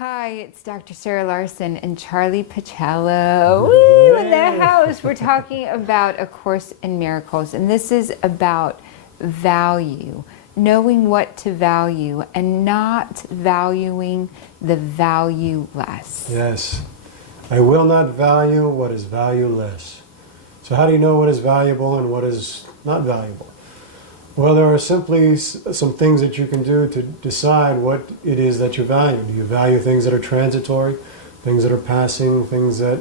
Hi, it's Dr. Sarah Larsen and Charlie Pacello. Woo, in the house. We're talking about A Course in Miracles, and this is about value, knowing what to value and not valuing the valueless. Yes. I will not value what is valueless. So how do you know what is valuable and what is not valuable? Well, there are simply some things that you can do to decide what it is that you value. Do you value things that are transitory, things that are passing, things that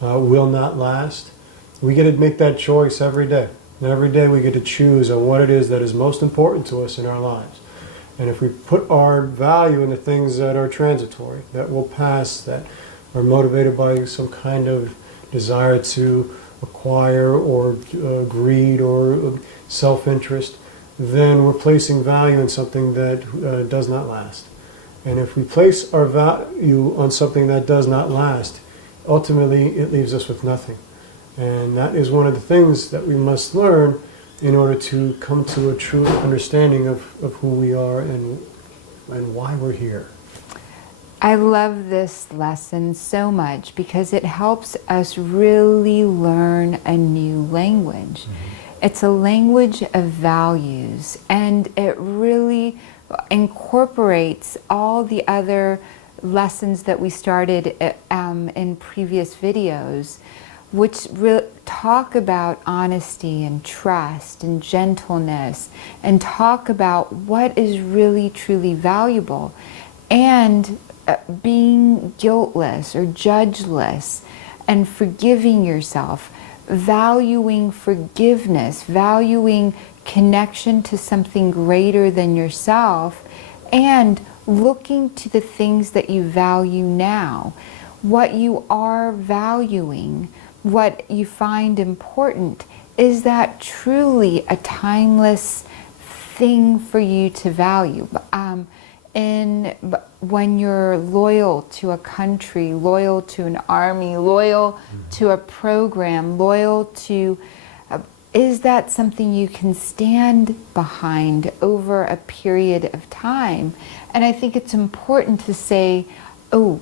will not last? We get to make that choice every day. And every day we get to choose on what it is that is most important to us in our lives. And if we put our value in the things that are transitory, that will pass, that are motivated by some kind of desire to acquire or greed or self-interest, then we're placing value in something that does not last. And if we place our value on something that does not last, ultimately it leaves us with nothing. And that is one of the things that we must learn in order to come to a true understanding of who we are and why we're here. I love this lesson so much because it helps us really learn a new language. It's a language of values, and it really incorporates all the other lessons that we started in previous videos, which talk about honesty and trust and gentleness, and talk about what is really truly valuable, and being guiltless or judgeless and forgiving yourself, valuing forgiveness, valuing connection to something greater than yourself, and looking to the things that you value now. What you are valuing, what you find important, is that truly a timeless thing for you to value? When you're loyal to a country, loyal to an army, loyal to a program, loyal to, is that something you can stand behind over a period of time? And I think it's important to say, oh,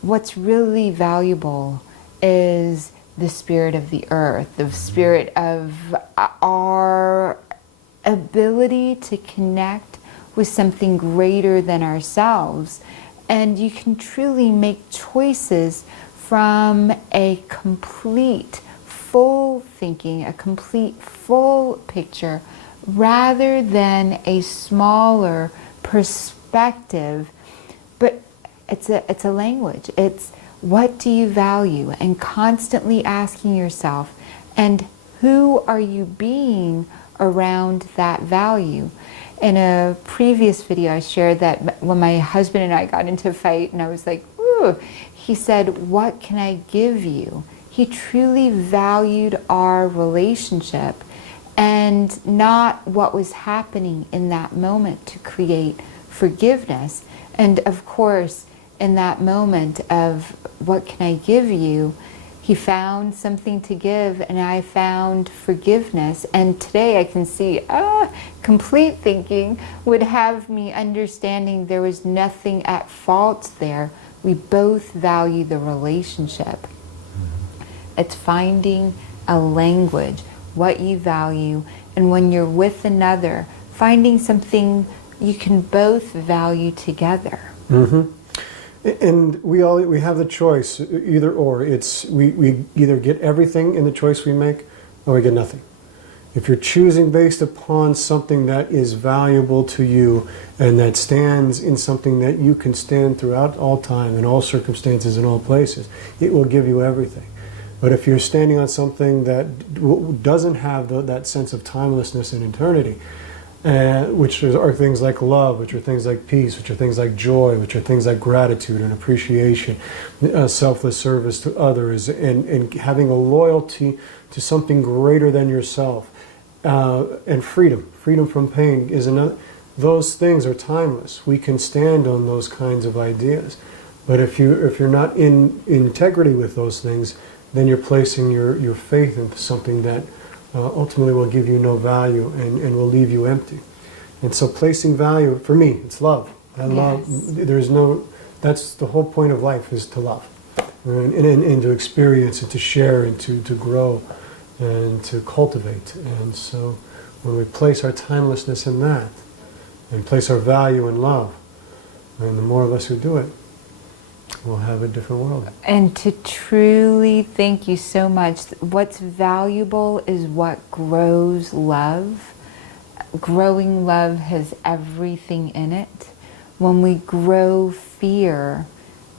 what's really valuable is the spirit of the earth, the spirit of our ability to connect with something greater than ourselves. And you can truly make choices from a complete, full thinking, a complete, full picture, rather than a smaller perspective. But it's a language. It's what do you value? And constantly asking yourself, and who are you being around that value? In a previous video, I shared that when my husband and I got into a fight, and I was like, ooh, he said, what can I give you? He truly valued our relationship and not what was happening in that moment to create forgiveness. And of course, in that moment of what can I give you, he found something to give, and I found forgiveness. And today I can see, complete thinking would have me understanding there was nothing at fault there. We both value the relationship. It's finding a language, what you value, and when you're with another, finding something you can both value together. And we have the choice, either or. We either get everything in the choice we make, or we get nothing. If you're choosing based upon something that is valuable to you and that stands in something that you can stand throughout all time, in all circumstances, in all places, it will give you everything. But if you're standing on something that doesn't have that sense of timelessness and eternity, which are things like love, which are things like peace, which are things like joy, which are things like gratitude and appreciation, selfless service to others, and having a loyalty to something greater than yourself, and freedom from pain is another. Those things are timeless. We can stand on those kinds of ideas. But if you're not in integrity with those things, then you're placing your faith into something that ultimately will give you no value and will leave you empty. And so placing value, for me, it's love. I love, there's no that's the whole point of life, is to love. And to experience and to share and to grow and to cultivate. And so when we place our timelessness in that and place our value in love, and the more of us who do it, we'll have a different world. And to truly thank you so much. What's valuable is what grows love. Growing love has everything in it. When we grow fear,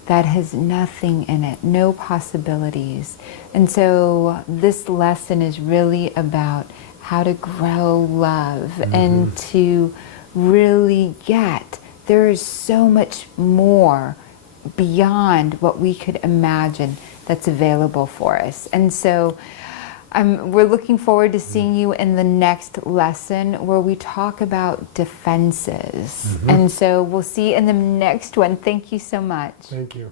that has nothing in it, no possibilities. And so this lesson is really about how to grow love and to really get, there is so much more beyond what we could imagine that's available for us. And so we're looking forward to seeing you in the next lesson where we talk about defenses. And so we'll see you in the next one. Thank you so much. Thank you.